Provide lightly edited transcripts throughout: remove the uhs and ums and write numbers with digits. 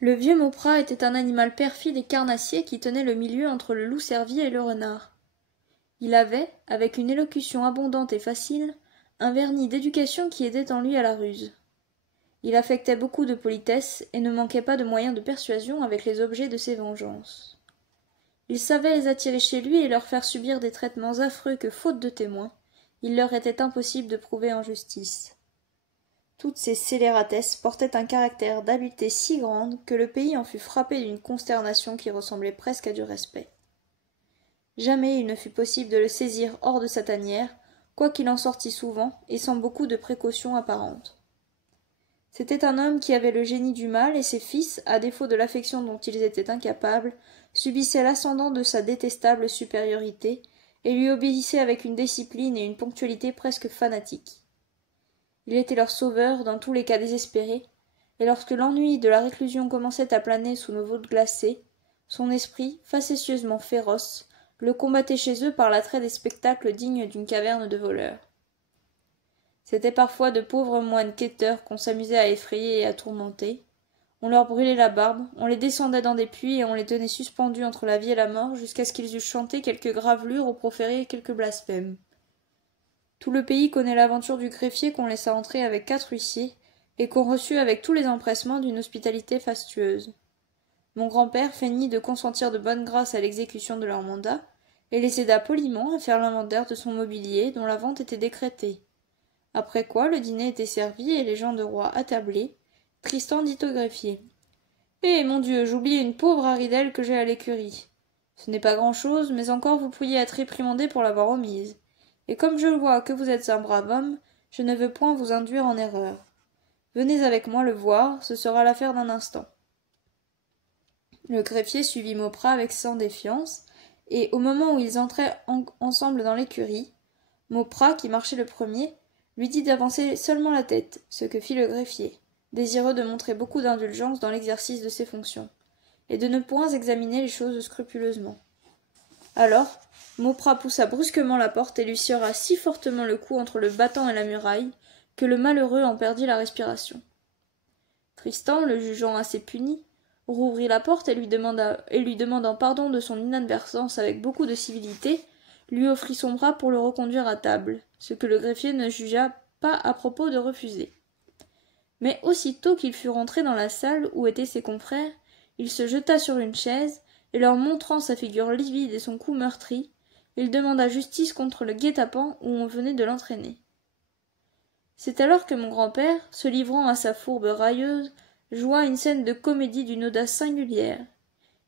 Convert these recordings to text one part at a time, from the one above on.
Le vieux Mauprat était un animal perfide et carnassier qui tenait le milieu entre le loup-cervier et le renard. Il avait, avec une élocution abondante et facile, un vernis d'éducation qui aidait en lui à la ruse. Il affectait beaucoup de politesse et ne manquait pas de moyens de persuasion avec les objets de ses vengeances. Il savait les attirer chez lui et leur faire subir des traitements affreux que, faute de témoins, il leur était impossible de prouver en justice. Toutes ces scélératesses portaient un caractère d'habileté si grande que le pays en fut frappé d'une consternation qui ressemblait presque à du respect. Jamais il ne fut possible de le saisir hors de sa tanière, quoiqu'il en sortît souvent et sans beaucoup de précautions apparentes. C'était un homme qui avait le génie du mal, et ses fils, à défaut de l'affection dont ils étaient incapables, subissaient l'ascendant de sa détestable supériorité, et lui obéissaient avec une discipline et une ponctualité presque fanatiques. Il était leur sauveur dans tous les cas désespérés, et lorsque l'ennui de la réclusion commençait à planer sous nos voûtes glacées, son esprit, facétieusement féroce, le combattait chez eux par l'attrait des spectacles dignes d'une caverne de voleurs. C'étaient parfois de pauvres moines quêteurs qu'on s'amusait à effrayer et à tourmenter. On leur brûlait la barbe, on les descendait dans des puits et on les tenait suspendus entre la vie et la mort jusqu'à ce qu'ils eussent chanté quelques gravelures ou proféré quelques blasphèmes. Tout le pays connaît l'aventure du greffier qu'on laissa entrer avec 4 huissiers et qu'on reçut avec tous les empressements d'une hospitalité fastueuse. Mon grand-père feignit de consentir de bonne grâce à l'exécution de leur mandat, et les aida poliment à faire l'inventaire de son mobilier dont la vente était décrétée. Après quoi le dîner était servi et les gens de roi attablés, Tristan dit au greffier: « Eh, mon Dieu, j'oublie une pauvre haridelle que j'ai à l'écurie. Ce n'est pas grand-chose, mais encore vous pourriez être réprimandé pour l'avoir omise. Et comme je vois que vous êtes un brave homme, je ne veux point vous induire en erreur. Venez avec moi le voir, ce sera l'affaire d'un instant. » Le greffier suivit Mauprat avec sans défiance, et au moment où ils entraient ensemble dans l'écurie, Mauprat, qui marchait le premier, lui dit d'avancer seulement la tête, ce que fit le greffier, désireux de montrer beaucoup d'indulgence dans l'exercice de ses fonctions, et de ne point examiner les choses scrupuleusement. Alors, Mauprat poussa brusquement la porte et lui serra si fortement le cou entre le battant et la muraille, que le malheureux en perdit la respiration. Tristan, le jugeant assez puni, rouvrit la porte et lui demandant pardon de son inadvertance avec beaucoup de civilité, lui offrit son bras pour le reconduire à table, ce que le greffier ne jugea pas à propos de refuser. Mais aussitôt qu'il fut rentré dans la salle où étaient ses confrères, il se jeta sur une chaise, et leur montrant sa figure livide et son cou meurtri, il demanda justice contre le guet-apens où on venait de l'entraîner. C'est alors que mon grand-père, se livrant à sa fourbe railleuse, joua une scène de comédie d'une audace singulière.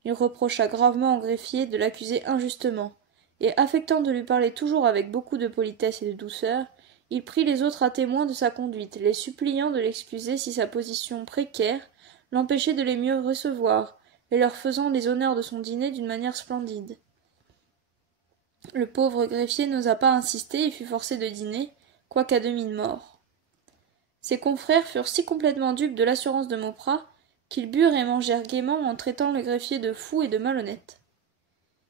Il reprocha gravement au greffier de l'accuser injustement, et affectant de lui parler toujours avec beaucoup de politesse et de douceur, il prit les autres à témoin de sa conduite, les suppliant de l'excuser si sa position précaire l'empêchait de les mieux recevoir, et leur faisant les honneurs de son dîner d'une manière splendide. Le pauvre greffier n'osa pas insister et fut forcé de dîner, quoiqu'à demi mort. Ses confrères furent si complètement dupes de l'assurance de Mauprat qu'ils burent et mangèrent gaiement en traitant le greffier de fou et de malhonnête.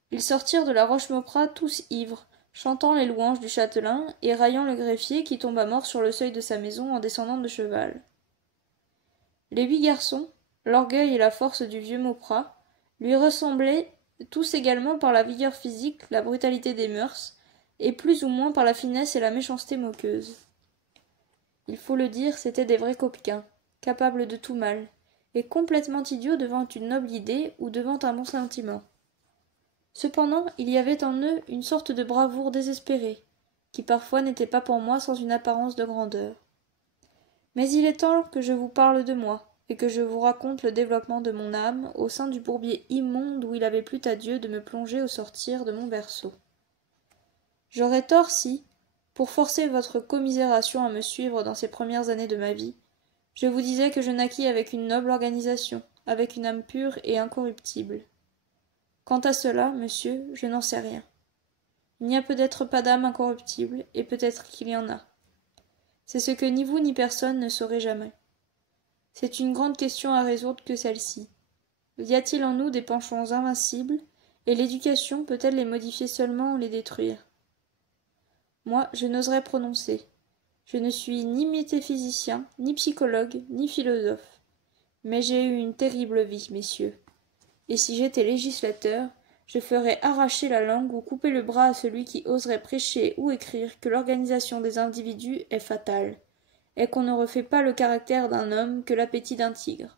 Ils sortirent de la Roche-Mauprat tous ivres, chantant les louanges du châtelain et raillant le greffier qui tomba mort sur le seuil de sa maison en descendant de cheval. Les 8 garçons, l'orgueil et la force du vieux Mauprat, lui ressemblaient tous également par la vigueur physique, la brutalité des mœurs, et plus ou moins par la finesse et la méchanceté moqueuse. Il faut le dire, c'étaient des vrais coquins, capables de tout mal, et complètement idiots devant une noble idée ou devant un bon sentiment. Cependant, il y avait en eux une sorte de bravoure désespérée, qui parfois n'était pas pour moi sans une apparence de grandeur. Mais il est temps que je vous parle de moi, et que je vous raconte le développement de mon âme au sein du bourbier immonde où il avait plu à Dieu de me plonger au sortir de mon berceau. J'aurais tort si, pour forcer votre commisération à me suivre dans ces premières années de ma vie, je vous disais que je naquis avec une noble organisation, avec une âme pure et incorruptible. Quant à cela, monsieur, je n'en sais rien. Il n'y a peut-être pas d'âme incorruptible, et peut-être qu'il y en a. C'est ce que ni vous ni personne ne saurez jamais. C'est une grande question à résoudre que celle-ci. Y a-t-il en nous des penchants invincibles, et l'éducation peut-elle les modifier seulement ou les détruire? Moi, je n'oserais prononcer. Je ne suis ni métaphysicien, ni psychologue, ni philosophe. Mais j'ai eu une terrible vie, messieurs. Et si j'étais législateur, je ferais arracher la langue ou couper le bras à celui qui oserait prêcher ou écrire que l'organisation des individus est fatale, et qu'on ne refait pas le caractère d'un homme que l'appétit d'un tigre.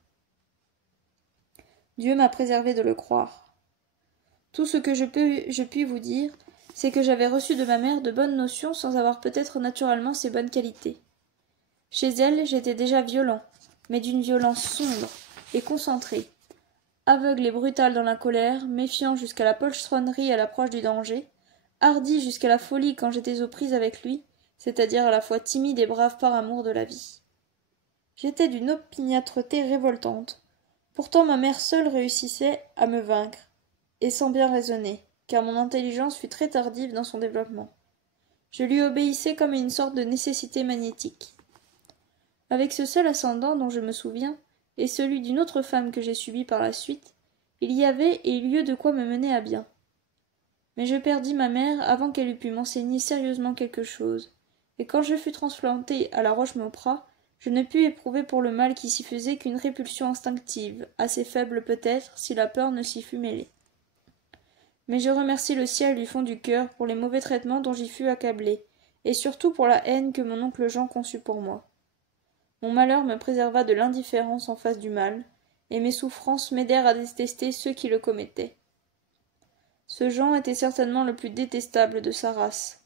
Dieu m'a préservé de le croire. Tout ce que je puis vous dire, c'est que j'avais reçu de ma mère de bonnes notions sans avoir peut-être naturellement ses bonnes qualités. Chez elle, j'étais déjà violent, mais d'une violence sombre et concentrée, aveugle et brutal dans la colère, méfiant jusqu'à la poltronnerie à l'approche du danger, hardi jusqu'à la folie quand j'étais aux prises avec lui, c'est-à-dire à la fois timide et brave par amour de la vie. J'étais d'une opiniâtreté révoltante. Pourtant ma mère seule réussissait à me vaincre, et sans bien raisonner, car mon intelligence fut très tardive dans son développement. Je lui obéissais comme à une sorte de nécessité magnétique. Avec ce seul ascendant dont je me souviens, et celui d'une autre femme que j'ai subie par la suite, il y avait et eut lieu de quoi me mener à bien. Mais je perdis ma mère avant qu'elle eût pu m'enseigner sérieusement quelque chose, et quand je fus transplanté à la Roche-Mauprat, je ne pus éprouver pour le mal qui s'y faisait qu'une répulsion instinctive, assez faible peut-être si la peur ne s'y fût mêlée. Mais je remercie le ciel du fond du cœur pour les mauvais traitements dont j'y fus accablé, et surtout pour la haine que mon oncle Jean conçut pour moi. Mon malheur me préserva de l'indifférence en face du mal, et mes souffrances m'aidèrent à détester ceux qui le commettaient. Ce Jean était certainement le plus détestable de sa race.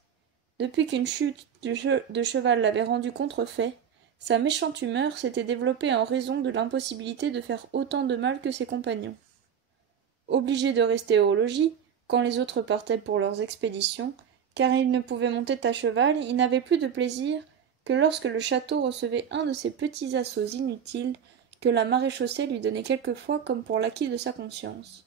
Depuis qu'une chute de cheval l'avait rendu contrefait, sa méchante humeur s'était développée en raison de l'impossibilité de faire autant de mal que ses compagnons. Obligé de rester au logis, quand les autres partaient pour leurs expéditions, car il ne pouvait monter à cheval, il n'avait plus de plaisir que lorsque le château recevait un de ces petits assauts inutiles que la maréchaussée lui donnait quelquefois comme pour l'acquit de sa conscience.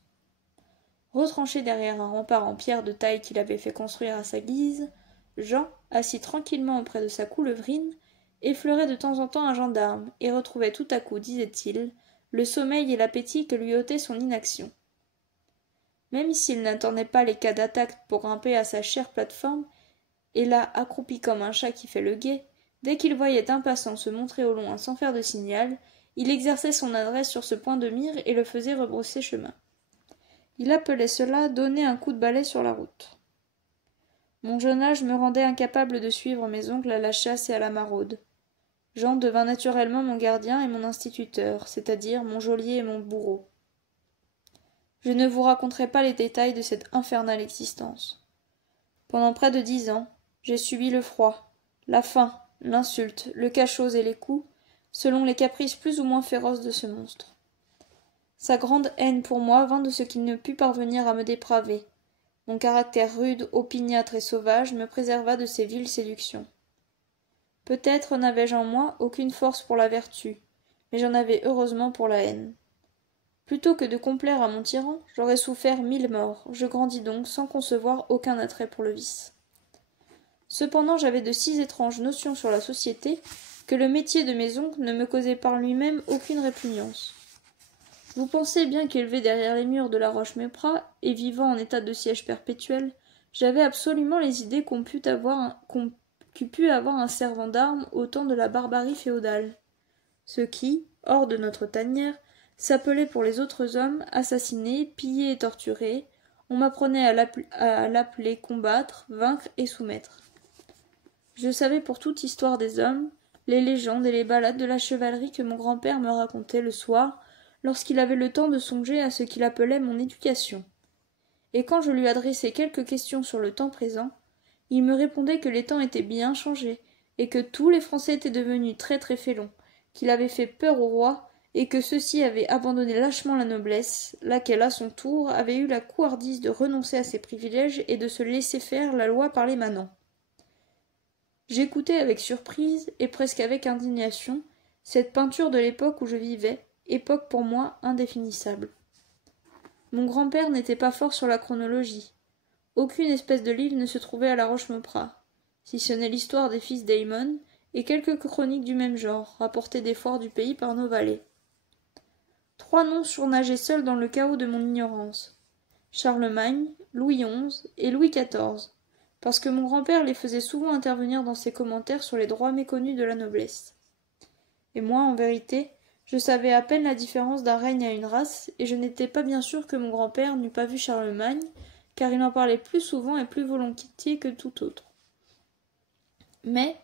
Retranché derrière un rempart en pierre de taille qu'il avait fait construire à sa guise, Jean, assis tranquillement auprès de sa coulevrine, effleurait de temps en temps un gendarme, et retrouvait tout à coup, disait-il, le sommeil et l'appétit que lui ôtait son inaction. Même s'il n'attendait pas les cas d'attaque pour grimper à sa chère plateforme, et là, accroupi comme un chat qui fait le guet, dès qu'il voyait un passant se montrer au loin sans faire de signal, il exerçait son adresse sur ce point de mire et le faisait rebrousser chemin. Il appelait cela donner un coup de balai sur la route. Mon jeune âge me rendait incapable de suivre mes oncles à la chasse et à la maraude. Jean devint naturellement mon gardien et mon instituteur, c'est-à-dire mon geôlier et mon bourreau. Je ne vous raconterai pas les détails de cette infernale existence. Pendant près de 10 ans, j'ai subi le froid, la faim, l'insulte, le cachot et les coups, selon les caprices plus ou moins féroces de ce monstre. Sa grande haine pour moi vint de ce qu'il ne put parvenir à me dépraver. Mon caractère rude, opiniâtre et sauvage me préserva de ses viles séductions. Peut-être n'avais-je en moi aucune force pour la vertu, mais j'en avais heureusement pour la haine. Plutôt que de complaire à mon tyran, j'aurais souffert 1000 morts, je grandis donc sans concevoir aucun attrait pour le vice. Cependant j'avais de si étranges notions sur la société que le métier de mes oncles ne me causait par lui-même aucune répugnance. Vous pensez bien qu'élevé derrière les murs de la Roche-Mauprat et vivant en état de siège perpétuel, j'avais absolument les idées qu'eût pu avoir un servant d'armes au temps de la barbarie féodale. Ce qui, hors de notre tanière, s'appelait pour les autres hommes assassiner, piller et torturer, on m'apprenait à l'appeler combattre, vaincre et soumettre. Je savais pour toute histoire des hommes, les légendes et les ballades de la chevalerie que mon grand-père me racontait le soir, lorsqu'il avait le temps de songer à ce qu'il appelait mon éducation. Et quand je lui adressais quelques questions sur le temps présent, il me répondait que les temps étaient bien changés, et que tous les Français étaient devenus très très félons, qu'il avait fait peur au roi, et que ceux-ci avaient abandonné lâchement la noblesse, laquelle, à son tour, avait eu la couardise de renoncer à ses privilèges et de se laisser faire la loi par les manants. J'écoutais avec surprise, et presque avec indignation, cette peinture de l'époque où je vivais, époque pour moi indéfinissable. Mon grand-père n'était pas fort sur la chronologie. Aucune espèce de livre ne se trouvait à la Roche-Mauprat, si ce n'est l'histoire des fils d'Aymon et quelques chroniques du même genre, rapportées des foires du pays par nos valets. 3 noms surnageaient seuls dans le chaos de mon ignorance. Charlemagne, Louis XI et Louis XIV, parce que mon grand-père les faisait souvent intervenir dans ses commentaires sur les droits méconnus de la noblesse. Et moi, en vérité, Je savais à peine la différence d'un règne à une race, et je n'étais pas bien sûr que mon grand-père n'eût pas vu Charlemagne, car il en parlait plus souvent et plus volontiers que tout autre. Mais,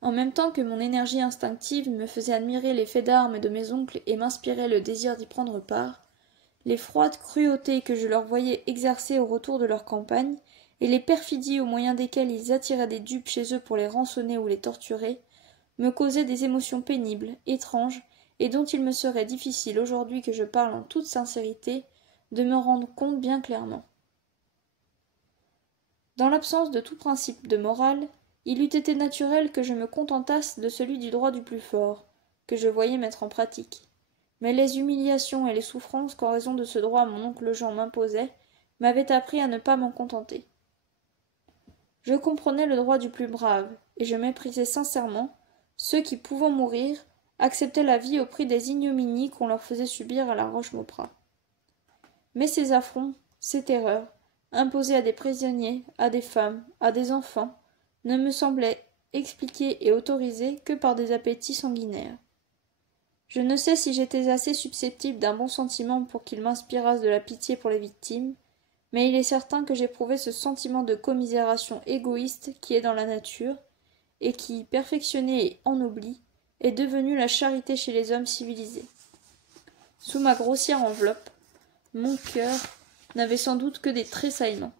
en même temps que mon énergie instinctive me faisait admirer les faits d'armes de mes oncles et m'inspirait le désir d'y prendre part, les froides cruautés que je leur voyais exercer au retour de leur campagne, et les perfidies au moyen desquelles ils attiraient des dupes chez eux pour les rançonner ou les torturer, me causaient des émotions pénibles, étranges, et dont il me serait difficile aujourd'hui que je parle en toute sincérité, de me rendre compte bien clairement. Dans l'absence de tout principe de morale, il eût été naturel que je me contentasse de celui du droit du plus fort, que je voyais mettre en pratique. Mais les humiliations et les souffrances qu'en raison de ce droit mon oncle Jean m'imposait m'avaient appris à ne pas m'en contenter. Je comprenais le droit du plus brave, et je méprisais sincèrement ceux qui, pouvant mourir, acceptaient la vie au prix des ignominies qu'on leur faisait subir à la Roche-Maupas. Mais ces affronts, ces terreurs, imposés à des prisonniers, à des femmes, à des enfants, ne me semblaient expliqués et autorisés que par des appétits sanguinaires. Je ne sais si j'étais assez susceptible d'un bon sentiment pour qu'il m'inspirasse de la pitié pour les victimes, mais il est certain que j'éprouvais ce sentiment de commisération égoïste qui est dans la nature, et qui, perfectionné et ennobli, est devenu la charité chez les hommes civilisés. Sous ma grossière enveloppe, mon cœur n'avait sans doute que des tressaillements,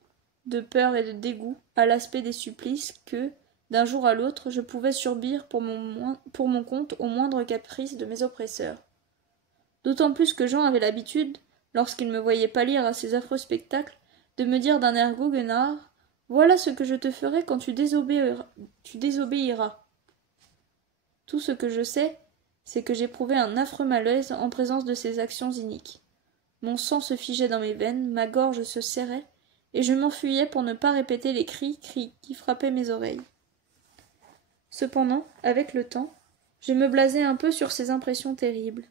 de peur et de dégoût à l'aspect des supplices que, d'un jour à l'autre, je pouvais subir pour mon compte au moindre caprice de mes oppresseurs. D'autant plus que Jean avait l'habitude, lorsqu'il me voyait pâlir à ces affreux spectacles, de me dire d'un air goguenard « Voilà ce que je te ferai quand tu désobéiras. » Tout ce que je sais, c'est que j'éprouvais un affreux malaise en présence de ces actions iniques. Mon sang se figeait dans mes veines, ma gorge se serrait, et je m'enfuyais pour ne pas répéter les cris qui frappaient mes oreilles. Cependant, avec le temps, je me blasai un peu sur ces impressions terribles.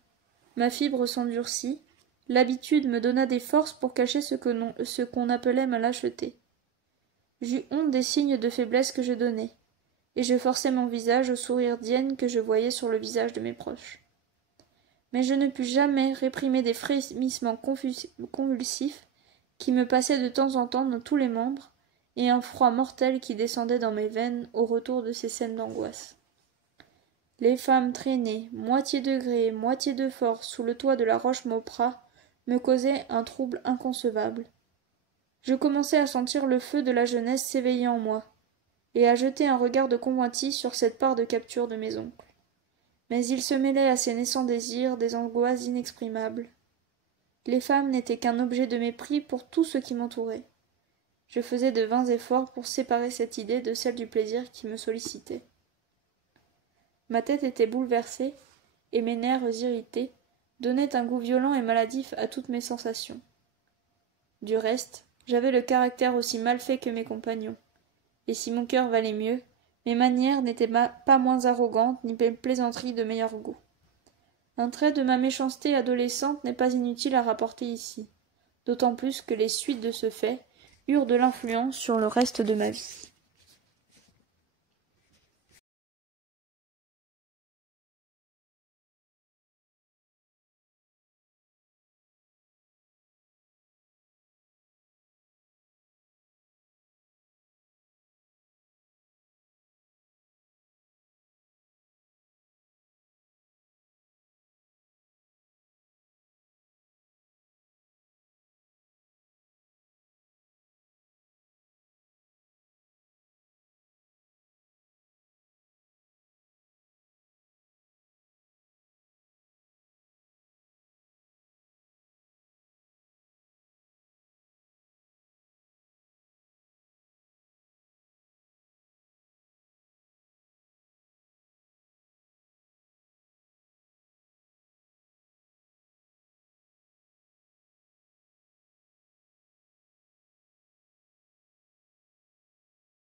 Ma fibre s'endurcit, l'habitude me donna des forces pour cacher ce qu'on appelait ma lâcheté. J'eus honte des signes de faiblesse que je donnais, et je forçai mon visage au sourire d'hyène que je voyais sur le visage de mes proches. Mais je ne pus jamais réprimer des frémissements convulsifs qui me passaient de temps en temps dans tous les membres, et un froid mortel qui descendait dans mes veines au retour de ces scènes d'angoisse. Les femmes traînées, moitié de gré, moitié de force, sous le toit de la Roche-Maupas, me causaient un trouble inconcevable. Je commençais à sentir le feu de la jeunesse s'éveiller en moi, et à jeter un regard de convoitise sur cette part de capture de mes oncles. Mais il se mêlait à ces naissants désirs des angoisses inexprimables. Les femmes n'étaient qu'un objet de mépris pour tout ce qui m'entourait. Je faisais de vains efforts pour séparer cette idée de celle du plaisir qui me sollicitait. Ma tête était bouleversée, et mes nerfs irrités donnaient un goût violent et maladif à toutes mes sensations. Du reste, j'avais le caractère aussi mal fait que mes compagnons, et si mon cœur valait mieux, mes manières n'étaient pas moins arrogantes ni mes plaisanteries de meilleur goût. Un trait de ma méchanceté adolescente n'est pas inutile à rapporter ici, d'autant plus que les suites de ce fait eurent de l'influence sur le reste de ma vie.